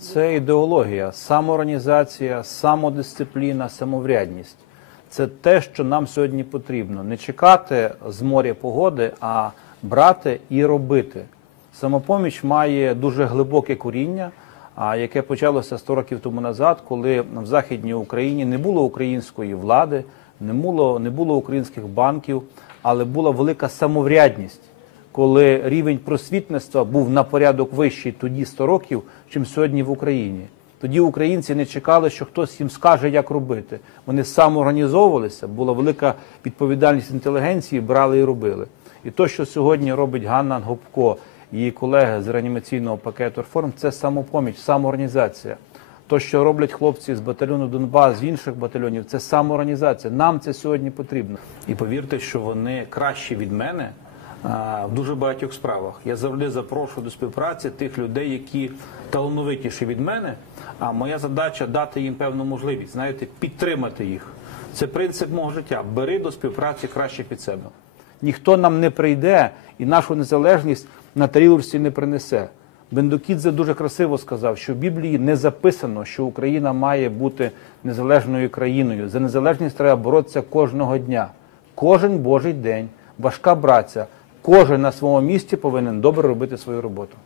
Це ідеологія, самоорганізація, самодисципліна, самоврядність. Це те, що нам сьогодні потрібно. Не чекати з моря погоди, а брати і робити. Самопоміч має дуже глибоке коріння, яке почалося 100 років тому назад, коли в Західній Україні не було української влади, не було, не було українських банків, але була велика самоврядність коли рівень просвітництва був на порядок вищий тоді 100 років, чим сьогодні в Україні. Тоді українці не чекали, що хтось їм скаже, як робити. Вони самоорганізовувалися, була велика відповідальність інтелігенції, брали і робили. І то, що сьогодні робить Ганна Гопко і її колеги з реанімаційного пакету реформ, це самопоміч, самоорганізація. То, що роблять хлопці з батальйону Донбас, з інших батальйонів, це самоорганізація. Нам це сьогодні потрібно. І повірте, що вони кращі від мене в дуже багатьох справах. Я завжди запрошую до співпраці тих людей, які талановитіші від мене. А моя задача дати їм певну можливість, знаєте, підтримати їх. Це принцип мого життя. Бери до співпраці краще під себе. Ніхто нам не прийде і нашу незалежність на тарілочці не принесе. Бендукідзе дуже красиво сказав, що в Біблії не записано, що Україна має бути незалежною країною. За незалежність треба боротися кожного дня. Кожен божий день, важка праця. Кожен на своєму місці повинен добре робити свою роботу.